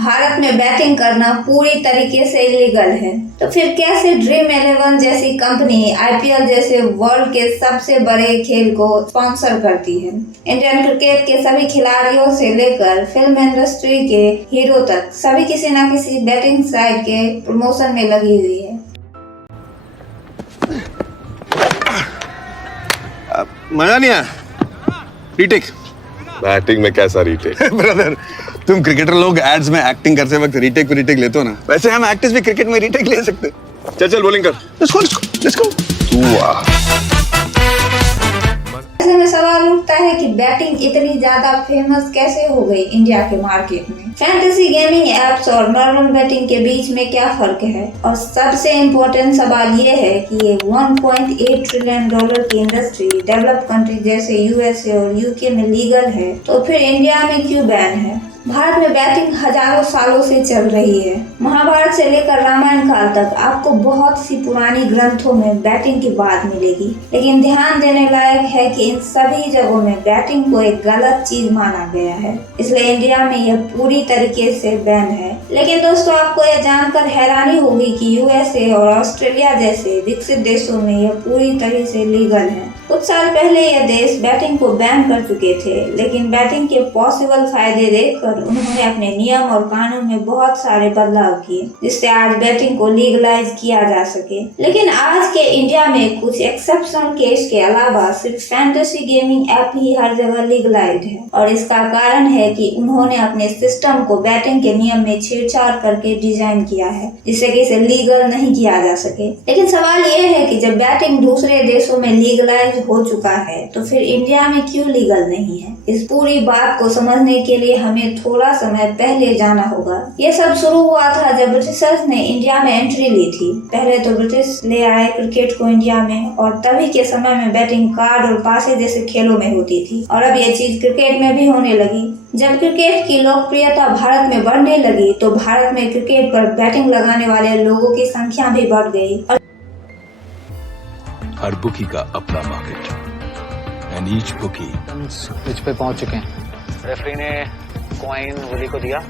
भारत में बैटिंग करना पूरी तरीके से इलीगल है, तो फिर कैसे ड्रीम 11 जैसी कंपनी आईपीएल जैसे वर्ल्ड के सबसे बड़े खेल को स्पॉन्सर करती है। इंडियन क्रिकेट के सभी खिलाड़ियों से लेकर फिल्म इंडस्ट्री के हीरो तक सभी किसी न किसी बैटिंग साइड के प्रमोशन में लगी हुई है। मजा नहीं आया। रीटेक। बैटिंग में कैसा रीटेक? ब्रदर, तुम क्रिकेटर लोग एड्स में एक्टिंग करते वक्त रीटेक लेते हो ना, वैसे हम एक्टर्स भी क्रिकेट में रीटेक ले सकते। चल बॉलिंग कर। Let's go. तू आ। ऐसे में सवाल उठता है कि बैटिंग इतनी ज्यादा फेमस कैसे हो गई इंडिया के मार्केट में। फैंटेसी गेमिंग एप्स और नॉर्मल बैटिंग के बीच में क्या फर्क है, और सबसे इम्पोर्टेंट सवाल ये है कि ये $1.8 ट्रिलियन की इंडस्ट्री डेवलप्ड कंट्री जैसे यूएसए और यूके में लीगल है, तो फिर इंडिया में क्यों बैन है। भारत में बैटिंग हजारों सालों से चल रही है। महाभारत से लेकर रामायण काल तक आपको बहुत सी पुरानी ग्रंथों में बैटिंग की बात मिलेगी, लेकिन ध्यान देने लायक है कि इन सभी जगहों में बैटिंग को एक गलत चीज माना गया है, इसलिए इंडिया में यह पूरी तरीके से बैन है। लेकिन दोस्तों, आपको यह जानकर हैरानी होगी कि यूएसए और ऑस्ट्रेलिया जैसे विकसित देशों में यह पूरी तरह से लीगल है। कुछ साल पहले यह देश बैटिंग को बैन कर चुके थे, लेकिन बैटिंग के पॉसिबल फायदे देखकर उन्होंने अपने नियम और कानून में बहुत सारे बदलाव किए, जिससे आज बैटिंग को लीगलाइज किया जा सके। लेकिन आज के इंडिया में कुछ एक्सेप्शनल केस के अलावा सिर्फ फैंटेसी गेमिंग ऐप ही हर जगह लीगलाइज है, और इसका कारण है कि उन्होंने अपने सिस्टम को बैटिंग के नियम में छेड़छाड़ करके डिजाइन किया है, जिससे कि इसे लीगल नहीं किया जा सके। लेकिन सवाल ये है कि जब बैटिंग दूसरे देशों में लीगलाइज हो चुका है, तो फिर इंडिया में क्यों लीगल नहीं है। इस पूरी बात को समझने के लिए हमें थोड़ा समय पहले जाना होगा। ये सब शुरू हुआ था जब ब्रिटिशर्स ने इंडिया में एंट्री ली थी। पहले तो ब्रिटिश ले आए क्रिकेट को इंडिया में, और तभी के समय में बैटिंग कार्ड और पासे जैसे खेलों में होती थी, और अब ये चीज क्रिकेट में भी होने लगी। जब क्रिकेट की लोकप्रियता भारत में बढ़ने लगी, तो भारत में क्रिकेट पर बैटिंग लगाने वाले लोगों की संख्या भी बढ़ गई। हर बुकी का अपना market and each bookie pitch पे पहुंच चुके हैं। रेफरी ने कॉइन वुली को दिया,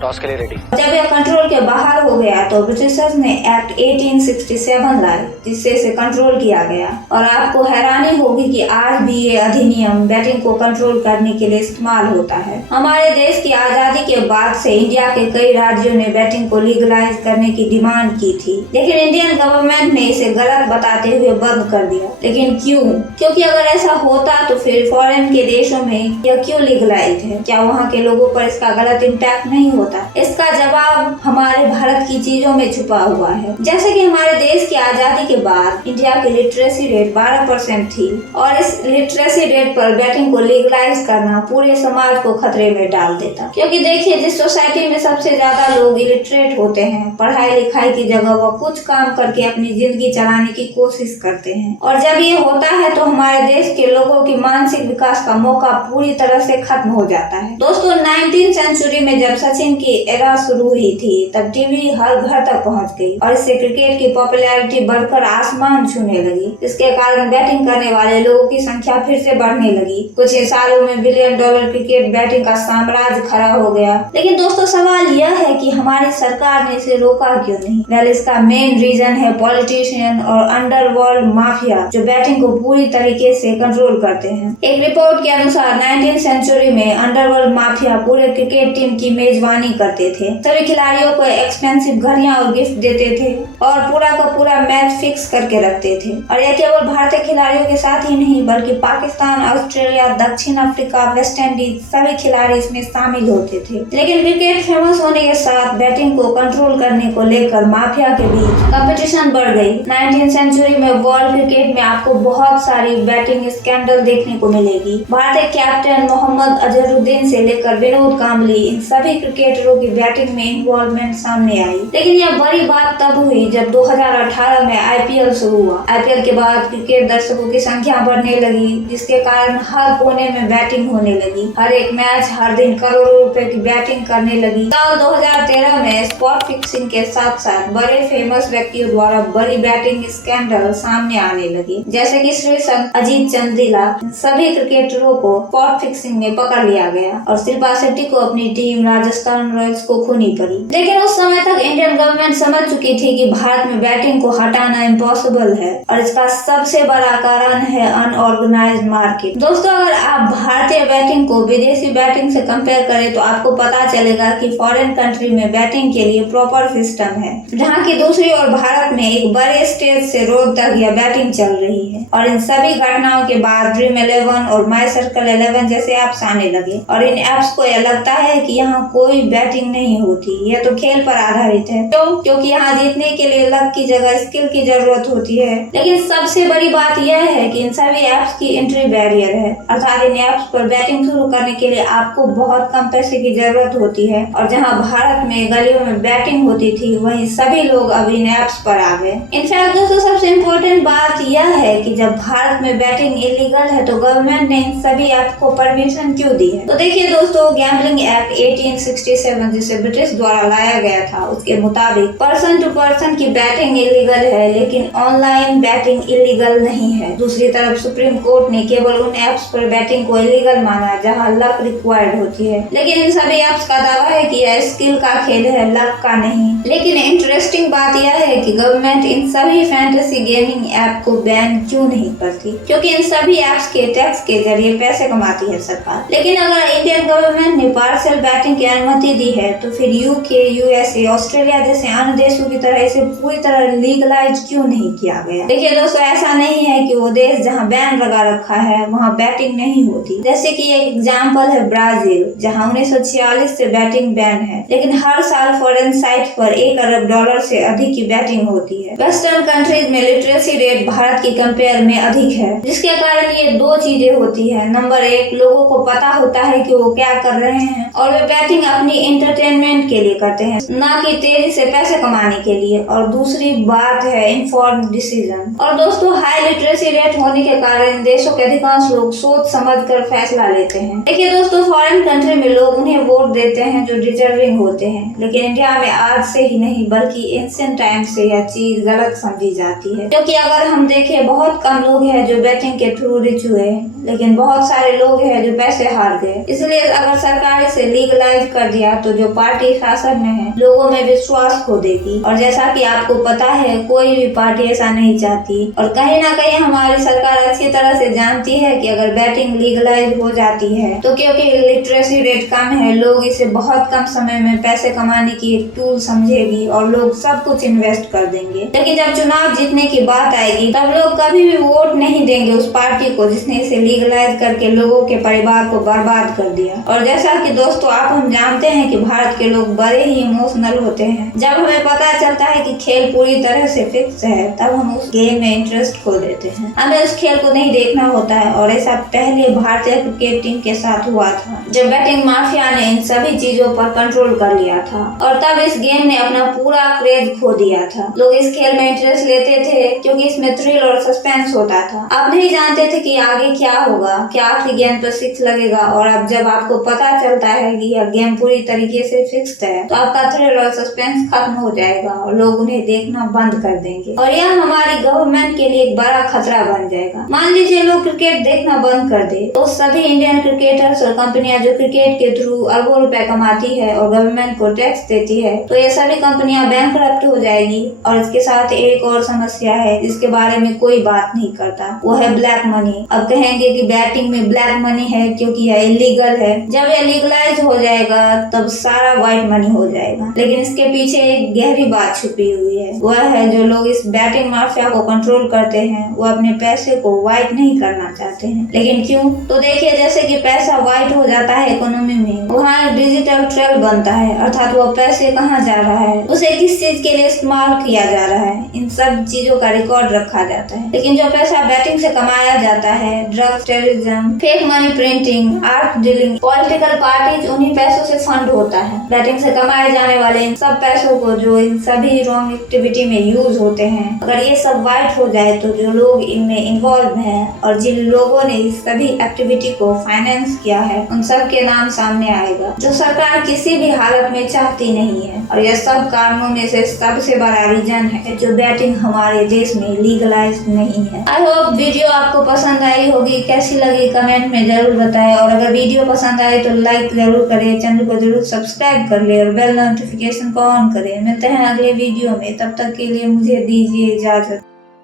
टॉस के लिए रेडी। जब यह कंट्रोल के बाहर हो गया, तो ब्रिटिशर्स ने एक्ट 1867 लाए, जिससे इसे कंट्रोल किया गया। और आपको हैरानी होगी कि आज भी ये अधिनियम बैटिंग को कंट्रोल करने के लिए इस्तेमाल होता है। हमारे देश की आजादी के बाद से इंडिया के कई राज्यों ने बैटिंग को लीगलाइज करने की डिमांड की थी, लेकिन इंडियन गवर्नमेंट ने इसे गलत बताते हुए बंद कर दिया। लेकिन क्यों? क्योंकि अगर ऐसा होता तो फिर फॉरेन के देशों में यह क्यों लीगलाइज है? क्या वहाँ के लोगों पर इसका गलत इम्पैक्ट नहीं होता? इसका जवाब हमारे भारत की चीजों में छुपा हुआ है। जैसे कि हमारे देश की आजादी के बाद इंडिया की लिटरेसी रेट 12% थी, और इस लिटरेसी रेट पर बैटिंग को लीगलाइज करना पूरे समाज को खतरे में डाल देता। क्योंकि देखिए, जिस सोसाइटी में सबसे ज्यादा लोग इलिटरेट होते हैं, पढ़ाई लिखाई की जगह वो कुछ काम करके अपनी जिंदगी चलाने की कोशिश करते हैं, और जब ये होता है तो हमारे देश के लोगों की मानसिक विकास का मौका पूरी तरह से खत्म हो जाता है। दोस्तों, 19वीं सेंचुरी में जब सचिन की एरा शुरू हुई थी, तब टीवी हर घर तक पहुंच गई, और इससे क्रिकेट की पॉपुलैरिटी बढ़कर आसमान छूने लगी। इसके कारण बैटिंग करने वाले लोगों की संख्या फिर से बढ़ने लगी। कुछ ही सालों में $1 बिलियन क्रिकेट बैटिंग का साम्राज्य खड़ा हो गया। लेकिन दोस्तों, सवाल यह है कि हमारी सरकार ने इसे रोका क्यों नहीं? वेल, इसका मेन रीजन है पॉलिटिशियन और अंडरवर्ल्ड माफिया, जो बैटिंग को पूरी तरीके से कंट्रोल करते हैं। एक रिपोर्ट के अनुसार 19वीं सेंचुरी में अंडरवर्ल्ड माफिया पूरे क्रिकेट टीम की मेजबानी करते थे। सभी खिलाड़ियों को एक्सपेंसिव घड़ियां और गिफ्ट देते थे, और पूरा का पूरा मैच फिक्स करके रखते थे। और यह केवल भारतीय खिलाड़ियों के साथ ही नहीं, बल्कि पाकिस्तान, ऑस्ट्रेलिया, दक्षिण अफ्रीका, वेस्ट इंडीज सभी खिलाड़ी इसमें शामिल होते थे। लेकिन क्रिकेट फेमस होने के साथ बैटिंग को कंट्रोल करने को लेकर माफिया के बीच कंपटीशन बढ़ गई। 19वीं सेंचुरी में वर्ल्ड क्रिकेट में आपको बहुत सारी बैटिंग स्कैंडल देखने को मिलेगी। भारतीय कैप्टन मोहम्मद अजहरुद्दीन से लेकर विनोद कांबली, इन सभी क्रिकेटरों की बैटिंग में इन्वॉल्वमेंट सामने आई। लेकिन यह बड़ी बात तब हुई जब 2018 में आईपीएल शुरू हुआ। आईपीएल के बाद क्रिकेट दर्शकों की संख्या बढ़ने लगी, जिसके कारण हर कोने में बैटिंग होने लगी। हर एक मैच हर दिन करोड़ों रुपए की बैटिंग करने लगी। साल 2013 में स्पॉट फिक्सिंग के साथ साथ बड़े फेमस व्यक्तियों द्वारा बड़ी बैटिंग स्कैंडल सामने आने लगी, जैसे कि श्री संत अजीत चंदीला। सभी क्रिकेटरों को स्पॉट फिक्सिंग में पकड़ लिया गया, और शिल्पा शेट्टी को अपनी टीम राजस्थान राजस्थान रॉयल्स को खोनी पड़ी। लेकिन उस समय तक इंडियन गवर्नमेंट समझ चुकी थी कि भारत में बैटिंग को हटाना इम्पॉसिबल है और इसका सबसे बड़ा कारण है अनऑर्गेनाइज्ड मार्केट। दोस्तों, अगर आप भारतीय बैटिंग को विदेशी बैटिंग से कंपेयर करें तो आपको पता चलेगा कि फॉरेन कंट्री में बैटिंग के लिए प्रॉपर सिस्टम है, जहाँ की दूसरी ओर भारत में एक बड़े स्टेज से रोड तक यह बैटिंग चल रही है। और इन सभी घटनाओं के बाद ड्रीम 11 और माई सर्कल 11 जैसे ऐप्स आने लगे और इन ऐप्स को यह लगता है कि यहाँ कोई बैटिंग नहीं होती, यह तो खेल पर आधारित है। क्योंकि यहाँ जीतने के लिए लक की जगह स्किल की जरूरत होती है। लेकिन सबसे बड़ी बात यह है कि इन सभी ऐप्स की एंट्री बैरियर है, अर्थात इन ऐप्स पर बैटिंग शुरू करने के लिए आपको बहुत कम पैसे की जरूरत होती है। और जहाँ भारत में गलियों में बैटिंग होती थी, वहीं सभी लोग अब इन ऐप्स पर आ गए। इनफैक्ट दोस्तों, सबसे इम्पोर्टेंट बात यह है कि जब भारत में बैटिंग इलीगल है तो गवर्नमेंट ने इन सभी ऐप को परमिशन क्यों दी है? तो देखिए दोस्तों, गैम्बलिंग एक्ट 1867 जिसे ब्रिटिश द्वारा लाया गया था, उसके मुताबिक पर्सन टू पर्सन की बैटिंग इलीगल है, लेकिन ऑनलाइन बैटिंग इलीगल नहीं है। दूसरी तरफ सुप्रीम कोर्ट ने केवल उन ऐप्स पर बैटिंग को इलीगल माना जहां लक रिक्वायर्ड होती है। लेकिन इन सभी ऐप्स का दावा है कि यह स्किल का खेल है, लक का नहीं। लेकिन इंटरेस्टिंग बात यह है कि गवर्नमेंट इन सभी फैंटेसी गेमिंग ऐप को बैन क्यों नहीं करती? क्योंकि इन सभी ऐप्स के टैक्स के जरिए पैसे कमाती है सरकार। लेकिन अगर इंडियन गवर्नमेंट ने पार्शियल बैटिंग की अनुमति दी है तो फिर यूके, यूएसए, ऑस्ट्रेलिया जैसे अन्य देशों की तरह इसे पूरी तरह लीगलाइज क्यों नहीं किया गया? देखिए दोस्तों, ऐसा नहीं है कि वो देश जहाँ बैन लगा रखा है वहाँ बैटिंग नहीं होती। जैसे कि एक एग्जाम्पल है ब्राजील, जहाँ 1946 से बैटिंग बैन है, लेकिन हर साल फॉरेन साइट पर $1 अरब से अधिक की बैटिंग होती है। वेस्टर्न कंट्रीज में लिटरेसी रेट भारत की कंपेयर में अधिक है, जिसके कारण ये दो चीजें होती है। नंबर 1, लोगों को पता होता है कि वो क्या कर रहे हैं और वे बैटिंग अपनी एंटरटेनमेंट के लिए करते हैं, ना कि तेजी से पैसे कमाने के लिए। और दूसरी बात है इन्फॉर्म्ड डिसीजन। और दोस्तों, हाई लिटरेसी रेट होने के कारण देशों के अधिकांश लोग सोच समझकर फैसला लेते हैं। देखिए दोस्तों, फॉरेन कंट्री में लोग उन्हें वोट देते हैं जो डिजर्विंग होते हैं, लेकिन इंडिया में आज से ही नहीं बल्कि एंशिएंट टाइम से यह चीज गलत समझी जाती है। क्योंकि अगर हम देखें, बहुत कम लोग हैं जो बैटिंग के थ्रू रिच हुए हैं, लेकिन बहुत सारे लोग हैं जो पैसे हार गए। इसलिए अगर सरकार इसे लीगलाइज कर दिया तो जो पार्टी शासन में है लोगों में विश्वास खो देगी। और जैसा कि आपको पता है, कोई भी पार्टी ऐसा नहीं चाहती। और कहीं ना कहीं हमारी सरकार अच्छी तरह से जानती है कि अगर बैटिंग लीगलाइज हो जाती है तो क्योंकि लिटरेसी रेट कम है, लोग इसे बहुत कम समय में पैसे कमाने की एक टूल समझेगी और लोग सब कुछ इन्वेस्ट कर देंगे। लेकिन जब चुनाव जीतने की बात आएगी तब लोग कभी भी वोट नहीं देंगे उस पार्टी को जिसने इसे लीगलाइज करके लोगों के परिवार को बर्बाद कर दिया। और जैसा कि दोस्तों आप हम जानते हैं कि भारत के लोग बड़े ही इमोशनल होते हैं। जब हमें पता चलता है कि खेल पूरी तरह से फिक्स है तब हम उस गेम में इंटरेस्ट खो देते हैं, हमें उस खेल को नहीं देखना होता है। और ऐसा पहले भारतीय क्रिकेट टीम के साथ हुआ था, जब बैटिंग माफिया ने इन सभी चीजों पर कंट्रोल कर लिया था और तब इस गेम ने अपना पूरा क्रेज खो दिया था। लोग इस खेल में इंटरेस्ट लेते थे क्योंकि इसमें थ्रिल और सस्पेंस होता था। आप नहीं जानते थे कि आगे क्या होगा, क्या आखिरी गेंद पर 6 लगेगा। और अब जब आपको पता चलता है कि यह गेम पूरी तरीके से फिक्स्ड है तो आपका थ्रिल और सस्पेंस खत्म हो जाएगा और लोग उन्हें देखना बंद कर देंगे। और यह हमारी गवर्नमेंट के लिए एक बड़ा खतरा बन जाएगा। मान लीजिए लोग क्रिकेट देखना बंद कर दे तो सभी इंडियन क्रिकेटर्स और कंपनियां जो क्रिकेट के थ्रू अरबों रुपए कमाती है और गवर्नमेंट को टैक्स देती है, तो ये सभी कंपनियां बैंकरप्ट हो जाएगी। और इसके साथ एक और समस्या है जिसके बारे में कोई बात नहीं करता, वो है ब्लैक मनी। अब कहेंगे कि बैटिंग में ब्लैक मनी है क्योंकि यह इलीगल है। जब यह लीगलाइज हो जाएगा तब सारा व्हाइट मनी हो जाएगा। लेकिन इसके पीछे एक गहरी बात छुपी हुई है, वह है जो लोग इस बैटिंग माफिया को कंट्रोल करते हैं वो अपने पैसे को व्हाइट नहीं करना चाहते हैं। लेकिन क्यों? तो देखिए, जैसे कि पैसा व्हाइट हो जाता है इकोनॉमी में, वहाँ डिजिटल ट्रेल बनता है, अर्थात वो पैसे कहाँ जा रहा है, उसे किस चीज के लिए इस्तेमाल किया जा रहा है, इन सब चीजों का रिकॉर्ड रखा जाता है। लेकिन जो पैसा बैटिंग से कमाया जाता है, drugs, terrorism, fake money printing, art dealing, political parties, उन्हीं पैसों से फंड होता है। बैटिंग से कमाए जाने वाले इन सब पैसों को जो इन सभी रॉन्ग एक्टिविटी में यूज होते हैं, अगर ये सब व्हाइट हो जाए तो जो लोग इनमें इन्वॉल्व हैं और जिन लोगों ने इस सभी एक्टिविटी को फाइनेंस किया है उन सब के नाम सामने आएगा, जो सरकार किसी भी हालत में चाहती नहीं है। और यह सब कारणों में से सबसे बड़ा रीजन है जो बैटिंग हमारे देश में लीगलाइज नहीं है। आई होप वीडियो आपको पसंद आई होगी। कैसी लगी कमेंट में जरूर बताएं और अगर वीडियो पसंद आए तो लाइक जरूर करें, चैनल को जरूर सब्सक्राइब कर ले और बेल नोटिफिकेशन को ऑन करें। मिलते हैं अगले वीडियो में, तब तक के लिए मुझे दीजिए इजाजत।